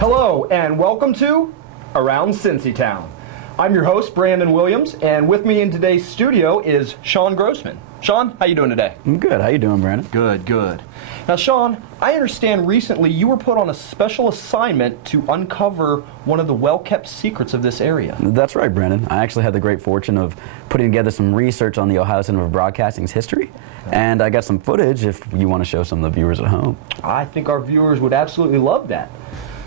Hello and welcome to Around Cincy Town. I'm your host, Brandon Williams, and with me in today's studio is Sean Grossman. Sean, how you doing today? I'm good. How you doing, Brandon? Good, good. Now, Sean, I understand recently you were put on a special assignment to uncover one of the well-kept secrets of this area. That's right, Brandon. I actually had the great fortune of putting together some research on the Ohio Center for Broadcasting's history, and I got some footage if you want to show some of the viewers at home. I think our viewers would absolutely love that.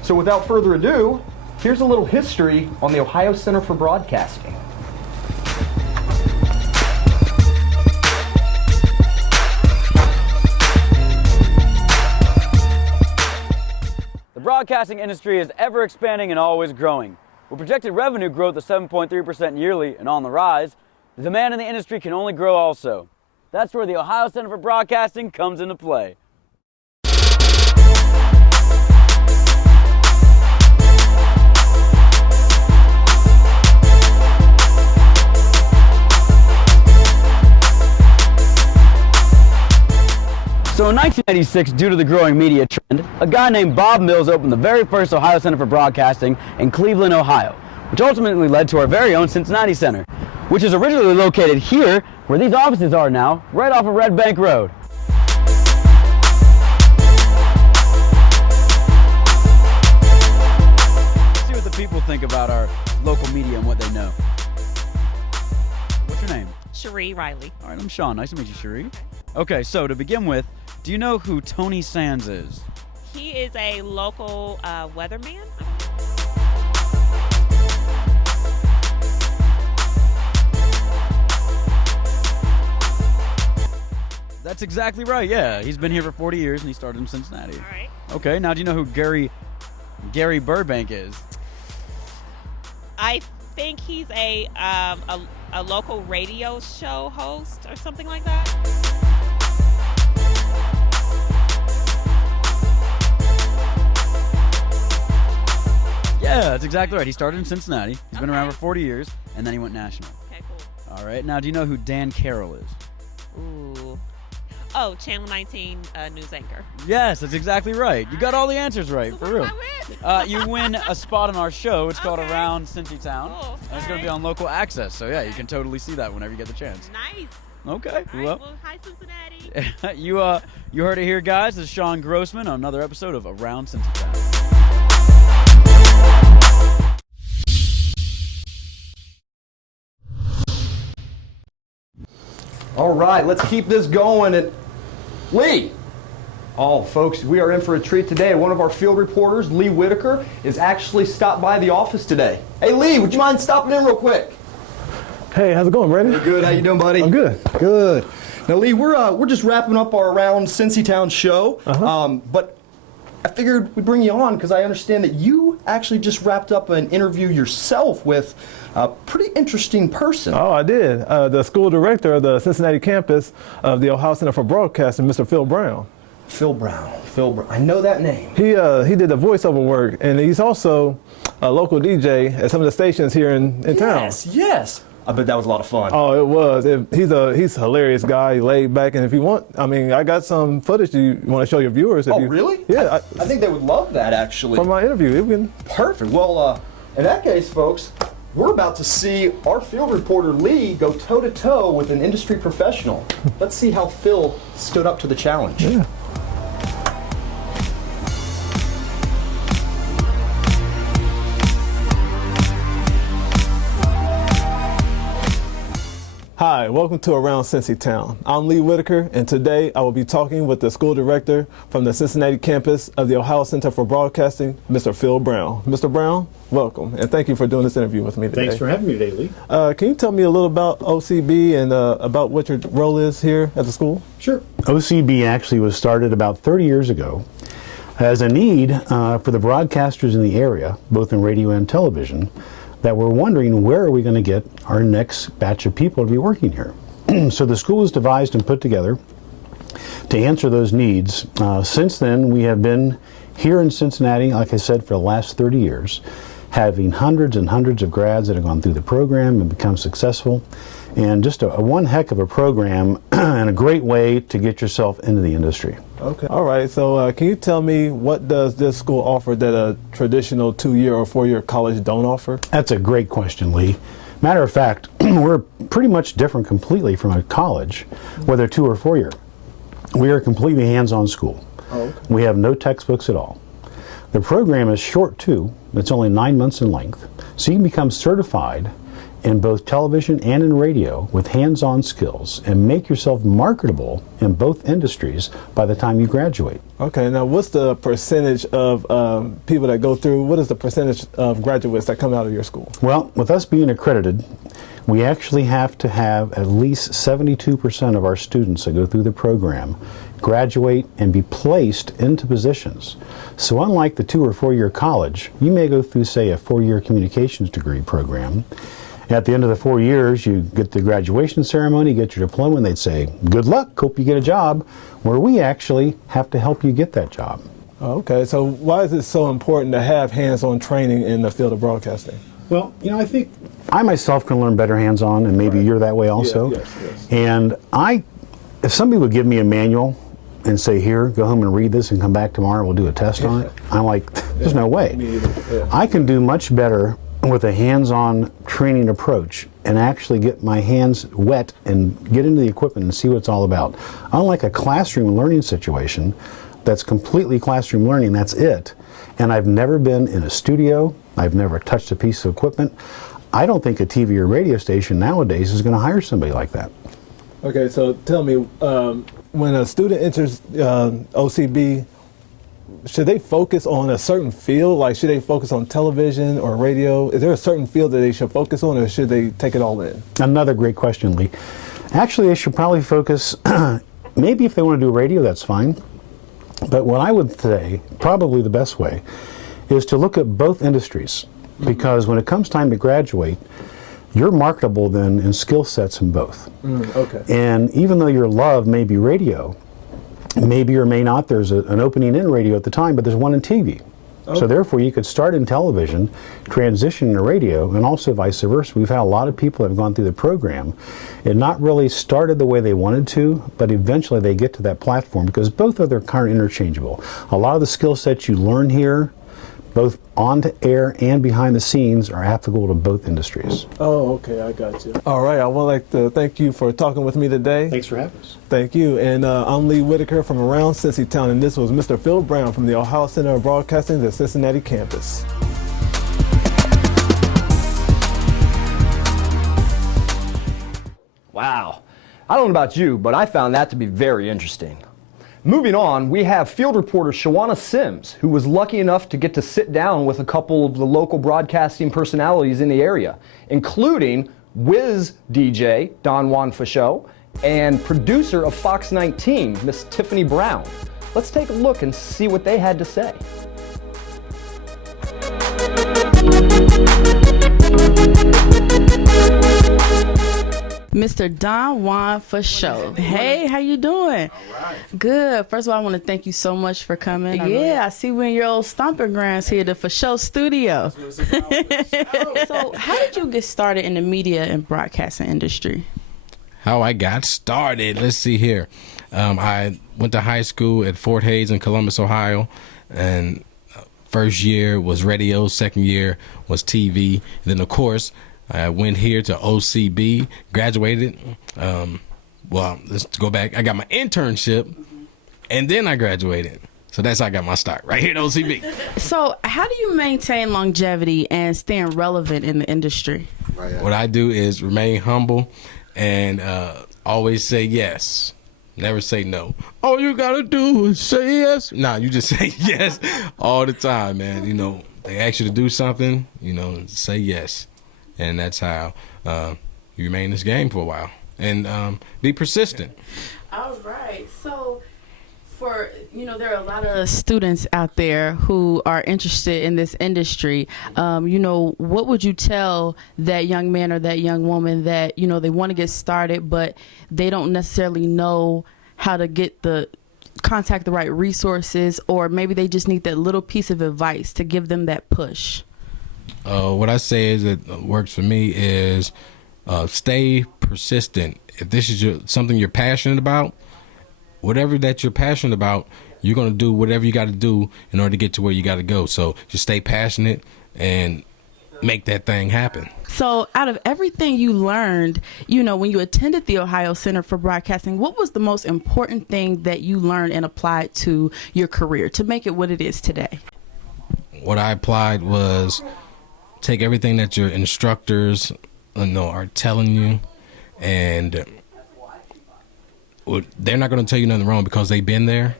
So without further ado, here's a little history on the Ohio Center for Broadcasting. The broadcasting industry is ever expanding and always growing. With projected revenue growth of 7.3% yearly and on the rise, the demand in the industry can only grow also. That's where the Ohio Center for Broadcasting comes into play. So in 1986, due to the growing media trend, a guy named Bob Mills opened the very first Ohio Center for Broadcasting in Cleveland, Ohio, which ultimately led to our very own Cincinnati Center, which is originally located here, where these offices are now, right off of Red Bank Road. Let's see what the people think about our local media and what they know. What's your name? Cherie Riley. All right, I'm Sean. Nice to meet you, Cherie. Okay, so to begin with, do you know who Tony Sands is? He is a local weatherman. That's exactly right, yeah. He's been here for 40 years and he started in Cincinnati. All right. Okay, now do you know who Gary Burbank is? I think he's a local radio show host or something like that. Yeah, that's exactly right. He started in Cincinnati. He's been around for 40 years, and then he went national. Okay, cool. All right, now do you know who Dan Carroll is? Ooh. Oh, Channel 19 news anchor. Yes, that's exactly right. You got all the answers right, So for what real. do I win? You win a spot on our show. It's called Okay. Around Cincy Town. Cool. And it's going to be on local access, so yeah, you can totally see that whenever you get the chance. Nice. Okay, All right, well, well, hi, Cincinnati. you heard it here, guys. This is Sean Grossman on another episode of Around Cincy Town. All right, let's keep this going. And Lee! Oh, folks, we are in for a treat today. One of our field reporters, Lee Whitaker, is actually stopped by the office today. Hey, Lee, would you mind stopping in real quick? Hey, how's it going, Brandon? Good. How you doing, buddy? I'm good. Good. Now, Lee, we're just wrapping up our Around Cincy Town show, but I figured we'd bring you on because I understand that you actually just wrapped up an interview yourself with a pretty interesting person. Oh, I did. The school director of the Cincinnati campus of the Ohio Center for Broadcasting, Mr. Phil Brown. Phil Brown. I know that name. He did the voiceover work, and he's also a local DJ at some of the stations here in town. Yes. I bet that was a lot of fun. Oh, it was. He's a hilarious guy, laid back, and if you want, I mean, I got some footage you want to show your viewers. If Really? Yeah. I think they would love that, actually. From my interview. Perfect. Well, in that case, folks, we're about to see our field reporter, Lee, go toe-to-toe with an industry professional. Let's see how Phil stood up to the challenge. Yeah. Hi, welcome to Around Cincy Town. I'm Lee Whitaker, and today I will be talking with the school director from the Cincinnati campus of the Ohio Center for Broadcasting, Mr. Phil Brown. Mr. Brown, welcome, and thank you for doing this interview with me today. Thanks for having me today, Lee. Can you tell me a little about OCB and about what your role is here at the school? Sure. OCB actually was started about 30 years ago as a need for the broadcasters in the area, both in radio and television, that we're wondering where are we going to get our next batch of people to be working here. So the school was devised and put together to answer those needs. Since then, we have been here in Cincinnati, like I said, for the last 30 years, having hundreds and hundreds of grads that have gone through the program and become successful. and just a one heck of a program and a great way to get yourself into the industry. Okay. All right. So can you tell me what does this school offer that a traditional 2-year or 4-year college don't offer? That's a great question, Lee. Matter of fact, we're pretty much different completely from a college, whether 2 or 4 year. We are a completely hands-on school. Oh, okay. We have no textbooks at all. The program is short too. It's only 9 months in length. So you can become certified in both television and in radio with hands-on skills and make yourself marketable in both industries by the time you graduate. Okay, now what's the percentage of people that go through, what is the percentage of graduates that come out of your school? Well, with us being accredited, we actually have to have at least 72% of our students that go through the program graduate and be placed into positions. So unlike the 2 or 4 year college, you may go through, say, a 4-year communications degree program. At the end of the 4 years, you get the graduation ceremony, get your diploma, and they'd say, good luck, hope you get a job, where we actually have to help you get that job. Okay, so why is it so important to have hands-on training in the field of broadcasting? Well, you know, I think I myself can learn better hands-on, and maybe you're that way also. Yes. And if somebody would give me a manual and say, here, go home and read this and come back tomorrow, we'll do a test on it, I'm like, there's no way. Me either. Yeah. I can do much better with a hands-on training approach and actually get my hands wet and get into the equipment and see what it's all about. Unlike a classroom learning situation that's completely classroom learning, that's it, and I've never been in a studio, I've never touched a piece of equipment, I don't think a TV or radio station nowadays is going to hire somebody like that. Okay, so tell me, when a student enters OCB, should they focus on a certain field? Like, should they focus on television or radio? Is there a certain field that they should focus on, or should they take it all in? Another great question, Lee. Actually, they should probably focus, maybe if they want to do radio, that's fine. But what I would say, probably the best way, is to look at both industries. Because when it comes time to graduate, you're marketable then in skill sets in both. Okay. And even though your love may be radio, maybe or may not there's an opening in radio at the time, but there's one in TV. Okay. So therefore you could start in television, transition to radio, and also vice versa. We've had a lot of people that have gone through the program and not really started the way they wanted to, but eventually they get to that platform because both of them are kind of interchangeable. A lot of the skill sets you learn here, both on to air and behind the scenes, are applicable to both industries. Oh, okay, I got you. All right, I would like to thank you for talking with me today. Thanks for having us. Thank you. And I'm Lee Whitaker from around Cincy Town, and this was Mr. Phil Brown from the Ohio Center of Broadcasting, the Cincinnati campus. Wow. I don't know about you, but I found that to be very interesting. Moving on, we have field reporter Shawana Sims, who was lucky enough to get to sit down with a couple of the local broadcasting personalities in the area, including whiz DJ Don Juan Fachot and producer of Fox 19, Miss Tiffany Brown. Let's take a look and see what they had to say. Mr. Don Juan Fachot. Hey, how you doing? All right. Good. First of all, I want to thank you so much for coming. I see we in your old stomping grounds here, the Fachot studio. So how did you get started in the media and broadcasting industry? How I got started, let's see here. I went to high school at Fort Hays in Columbus, Ohio, and first year was radio, second year was TV. And then, of course, I went here to OCB, graduated. Well, let's go back. I got my internship, and then I graduated. So that's how I got my start, right here at OCB. So how do you maintain longevity and staying relevant in the industry? What I do is remain humble and always say yes. Never say no. All you got to do is say yes. Nah, you just say yes all the time, man. You know, they ask you to do something, you know, say yes. And that's how you remain in this game for a while. And be persistent. All right. So there are a lot of students out there who are interested in this industry. What would you tell that young man or that young woman that, they want to get started, but they don't necessarily know how to contact the right resources, or maybe they just need that little piece of advice to give them that push? What I say is that works for me is Stay persistent. If this is something you're passionate about, whatever that you're passionate about, you're going to do whatever you got to do in order to get to where you got to go. So just stay passionate and make that thing happen. So out of everything you learned, when you attended the Ohio Center for Broadcasting, what was the most important thing that you learned and applied to your career to make it what it is today? What I applied was take everything that your instructors are telling you, and they're not going to tell you nothing wrong because they've been there.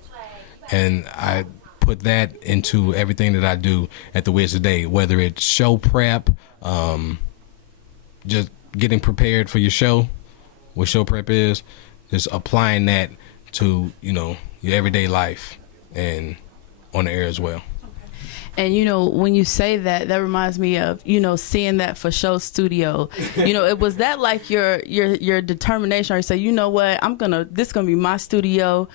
And I put that into everything that I do at the Wiz today, whether it's show prep, just getting prepared for your show, what show prep is, just applying that to, your everyday life and on the air as well. And when you say that, that reminds me of seeing that for show studio. It was that like your determination, or you say, you know what, this gonna be my studio.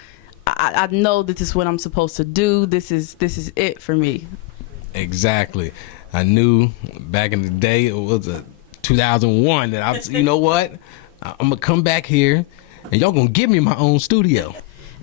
I know that this is what I'm supposed to do. This is it for me. Exactly. I knew back in the day, it was 2001, that you know what, I'm gonna come back here, and y'all gonna give me my own studio.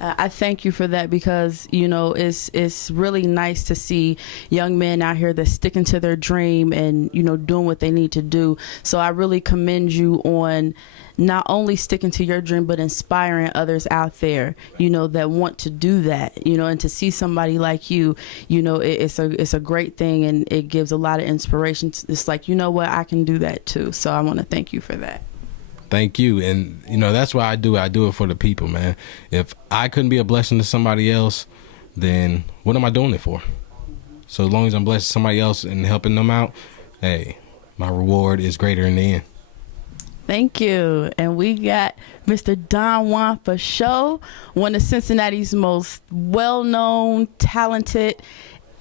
I thank you for that, because it's really nice to see young men out here that's sticking to their dream and doing what they need to do. So I really commend you on not only sticking to your dream, but inspiring others out there that want to do that, and to see somebody like you, it's a great thing, and it gives a lot of inspiration. It's like, what, I can do that too. So I want to thank you for that. Thank you. And, that's why I do it. I do it for the people, man. If I couldn't be a blessing to somebody else, then what am I doing it for? So as long as I'm blessing somebody else and helping them out, hey, my reward is greater in the end. Thank you. And we got Mr. Don Juan for show, one of Cincinnati's most well-known, talented,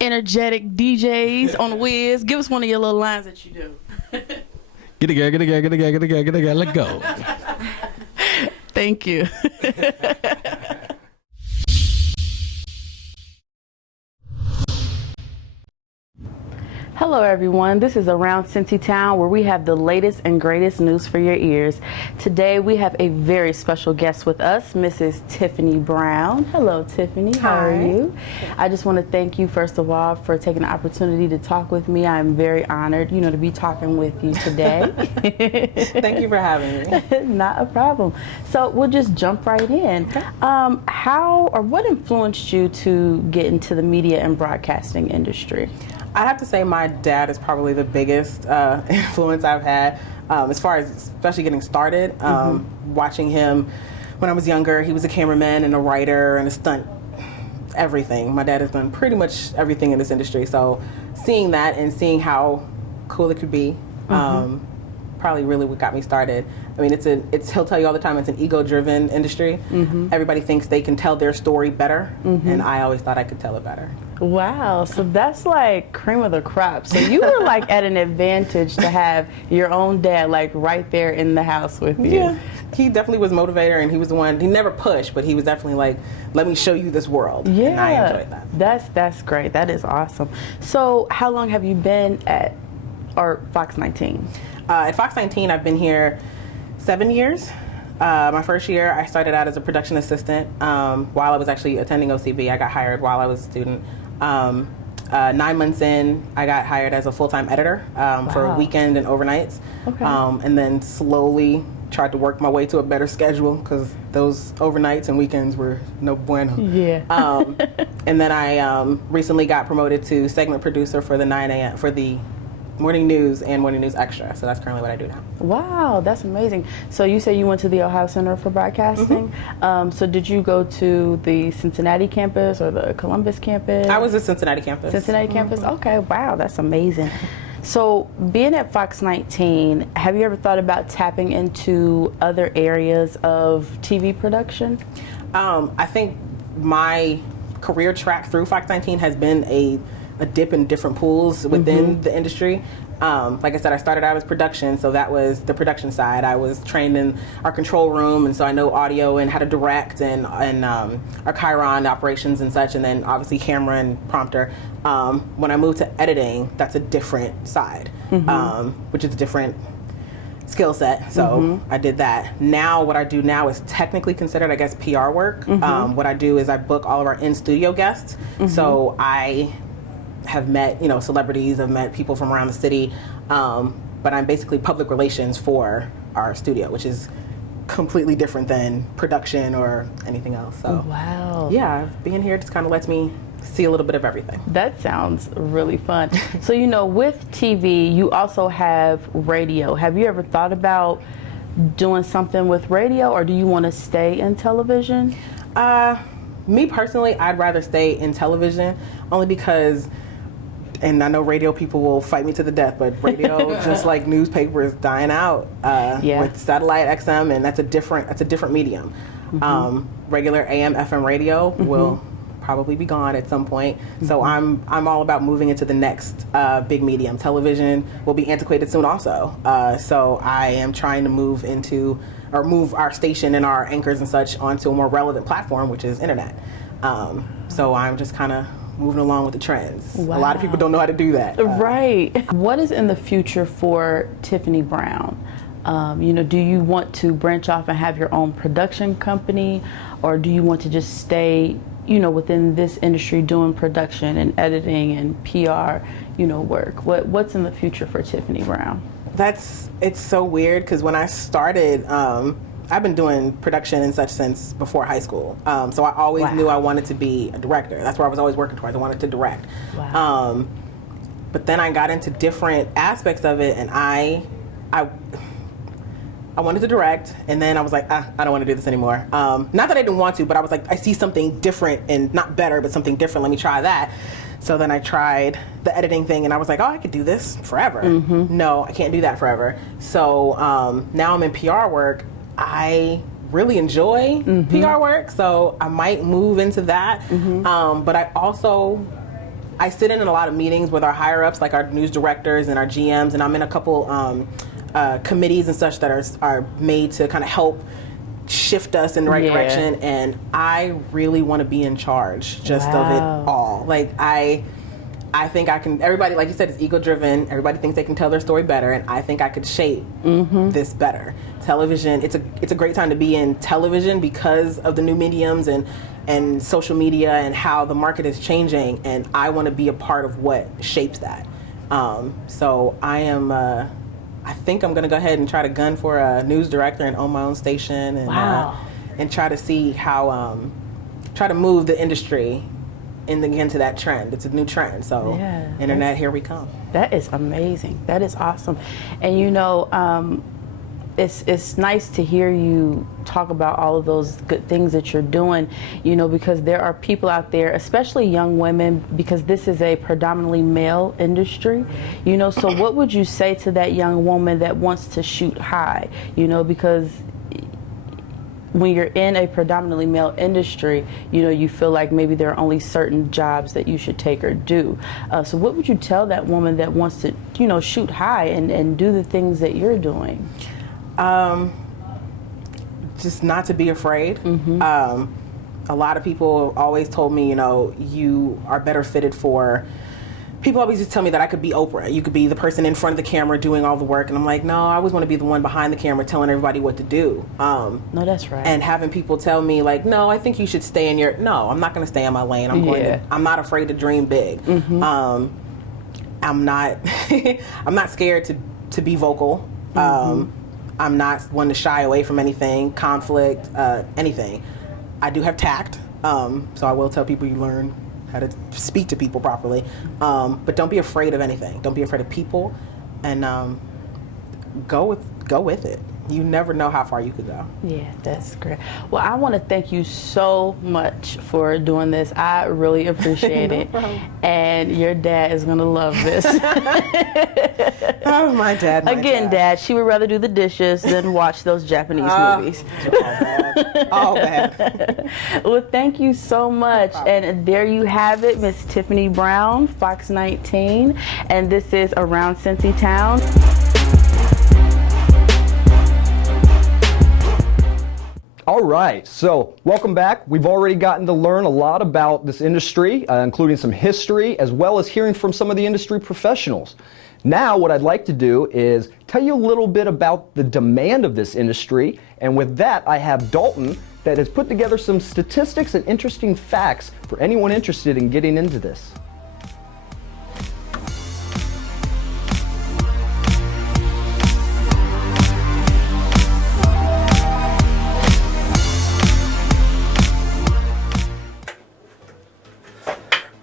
energetic DJs on the Wiz. Give us one of your little lines that you do. Get a girl, let go. Thank you. Hello everyone, this is Around Cincy Town, where we have the latest and greatest news for your ears. Today we have a very special guest with us, Mrs. Tiffany Brown. Hello Tiffany, how are you? I just want to thank you first of all for taking the opportunity to talk with me. I'm very honored, to be talking with you today. Thank you for having me. Not a problem. So we'll just jump right in. Okay. How or what influenced you to get into the media and broadcasting industry? I'd have to say my dad is probably the biggest influence I've had as far as especially getting started. Watching him when I was younger, he was a cameraman and a writer and a stunt, everything. My dad has done pretty much everything in this industry. So seeing that and seeing how cool it could be probably really what got me started. I mean, he'll tell you all the time, it's an ego-driven industry. Everybody thinks they can tell their story better, and I always thought I could tell it better. Wow, so that's like cream of the crop. So you were like at an advantage to have your own dad like right there in the house with you. Yeah, he definitely was a motivator, and he was the one, he never pushed, but he was definitely like, let me show you this world. Yeah, and I enjoyed that. That's great. That is awesome. So how long have you been at Fox 19? At Fox 19, I've been here 7 years. My first year, I started out as a production assistant while I was actually attending OCB. I got hired while I was a student. 9 months in, I got hired as a full-time editor for weekend and overnights. Okay. And then slowly tried to work my way to a better schedule because those overnights and weekends were no bueno. Yeah. And then I recently got promoted to segment producer for the 9 a.m. for the Morning News and Morning News Extra. So that's currently what I do now. Wow, that's amazing. So you say you went to the Ohio Center for Broadcasting. So did you go to the Cincinnati campus or the Columbus campus? I was at Cincinnati campus. Cincinnati campus? Okay, wow, that's amazing. So being at Fox 19, have you ever thought about tapping into other areas of TV production? I think my career track through Fox 19 has been a dip in different pools within the industry. Like I said, I started out as production, so that was the production side. I was trained in our control room, and so I know audio and how to direct and our Chiron operations and such, and then obviously camera and prompter. When I moved to editing, that's a different side, which is a different skill set. So I did that. Now what I do now is technically considered, I guess, PR work. What I do is I book all of our in-studio guests. So I have met, celebrities, I've met people from around the city, but I'm basically public relations for our studio, which is completely different than production or anything else. So Wow. yeah, being here just kind of lets me see a little bit of everything. That sounds really fun. So, with TV, you also have radio. Have you ever thought about doing something with radio, or do you want to stay in television? Me personally, I'd rather stay in television, only because, and I know radio people will fight me to the death, but radio, just like newspapers, dying out with satellite XM, and that's a different medium. Regular AM FM radio will probably be gone at some point. So I'm all about moving into the next big medium. Television will be antiquated soon also. So I am trying to move our station and our anchors and such onto a more relevant platform, which is internet. So I'm just kind of moving along with the trends. Wow. A lot of people don't know how to do that. Right. What is in the future for Tiffany Brown? Do you want to branch off and have your own production company, or do you want to just stay within this industry doing production and editing and PR, work? What's in the future for Tiffany Brown? It's so weird, because when I started, I've been doing production and such since before high school. So I always knew I wanted to be a director. That's where I was always working towards. I wanted to direct. Wow. But then I got into different aspects of it, and I wanted to direct, and then I was like, I don't want to do this anymore. Not that I didn't want to, but I was like, I see something different, and not better, but something different. Let me try that. So then I tried the editing thing, and I was like, I could do this forever. No, I can't do that forever. So now I'm in PR work. I really enjoy PR work, so I might move into that. But I sit in a lot of meetings with our higher ups, like our news directors and our GMs, and I'm in a couple committees and such that are made to kind of help shift us in the right direction. And I really want to be in charge of it all. Like I think I can. Everybody, like you said, is ego driven. Everybody thinks they can tell their story better, and I think I could shape this better. Television, it's a great time to be in television because of the new mediums and social media and how the market is changing, and I want to be a part of what shapes that. So I think I'm going to go ahead and try to gun for a news director and own my own station, and try to see how try to move the industry into that trend. It's a new trend, so internet, here we come. That is amazing. That is awesome. And it's nice to hear you talk about all of those good things that you're doing, because there are people out there, especially young women, because this is a predominantly male industry, so what would you say to that young woman that wants to shoot high, because when you're in a predominantly male industry, you feel like maybe there are only certain jobs that you should take or do. So what would you tell that woman that wants to, shoot high and do the things that you're doing? Just not to be afraid. A lot of people always told me, you are better fitted for. People always just tell me that I could be Oprah. You could be the person in front of the camera doing all the work. And I'm like, no, I always want to be the one behind the camera telling everybody what to do. No, that's right. And having people tell me, like, no, I think you should stay in your... No, I'm not going to stay in my lane. I'm not afraid to dream big. I'm not I'm not scared to be vocal. I'm not one to shy away from anything, conflict, anything. I do have tact, so I will tell people you learn how to speak to people properly. But don't be afraid of anything. Don't be afraid of people, and go with it. You never know how far you could go. Yeah, that's great. Well, I want to thank you so much for doing this. I really appreciate it. Problem. And your dad is going to love this. Oh, my dad. Again, Dad, she would rather do the dishes than watch those Japanese movies. All bad. Well, thank you so much. And there you have it, Miss Tiffany Brown, Fox 19. And this is Around Cincy Town. All right, so welcome back. We've already gotten to learn a lot about this industry, including some history, as well as hearing from some of the industry professionals. Now what I'd like to do is tell you a little bit about the demand of this industry, and with that I have Dalton that has put together some statistics and interesting facts for anyone interested in getting into this.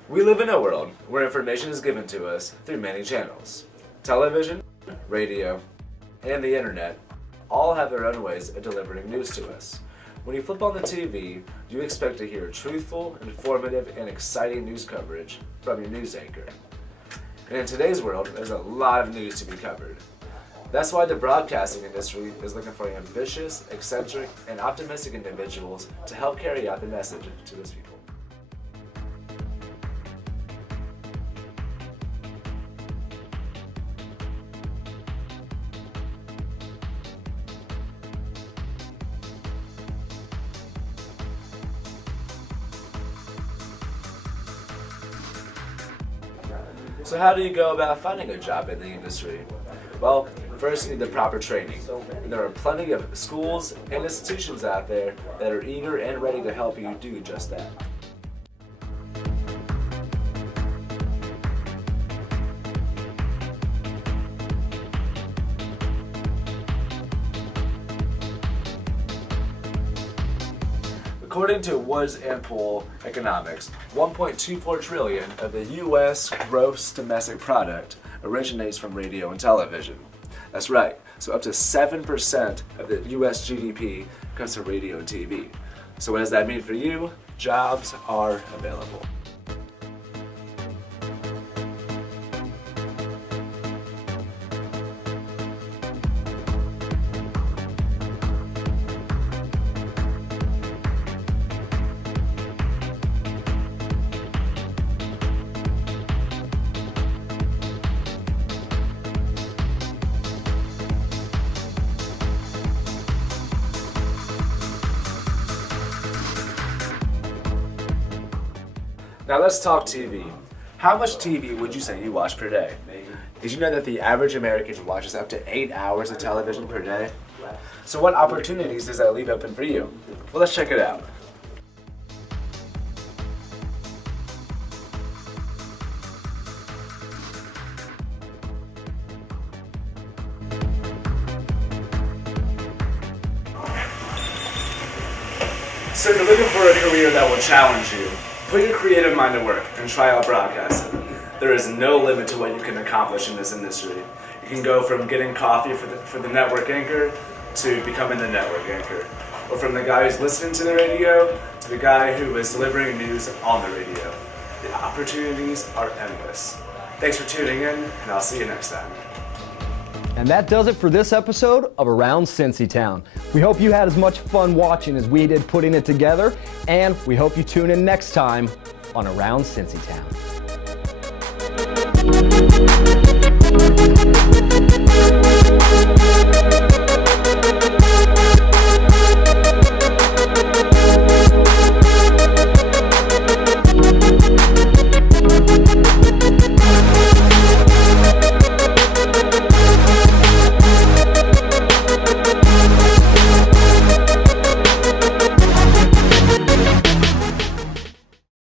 We live in a world where information is given to us through many channels. Television, radio, and the internet all have their own ways of delivering news to us. When you flip on the TV, you expect to hear truthful, informative, and exciting news coverage from your news anchor. And in today's world, there's a lot of news to be covered. That's why the broadcasting industry is looking for ambitious, eccentric, and optimistic individuals to help carry out the message to those people. So how do you go about finding a job in the industry? Well, first you need the proper training. And there are plenty of schools and institutions out there that are eager and ready to help you do just that. According to Woods and Pool Economics, 1.24 trillion of the U.S. gross domestic product originates from radio and television. That's right, so up to 7% of the U.S. GDP comes from radio and TV. So what does that mean for you? Jobs are available. Now let's talk TV. How much TV would you say you watch per day? Did you know that the average American watches up to 8 hours of television per day? So what opportunities does that leave open for you? Well, let's check it out. So if you're looking for a career that will challenge you, put your creative mind to work and try out broadcasting. There is no limit to what you can accomplish in this industry. You can go from getting coffee for the network anchor to becoming the network anchor. Or from the guy who's listening to the radio to the guy who is delivering news on the radio. The opportunities are endless. Thanks for tuning in, and I'll see you next time. And that does it for this episode of Around Cincy Town. We hope you had as much fun watching as we did putting it together, and we hope you tune in next time on Around Cincy Town.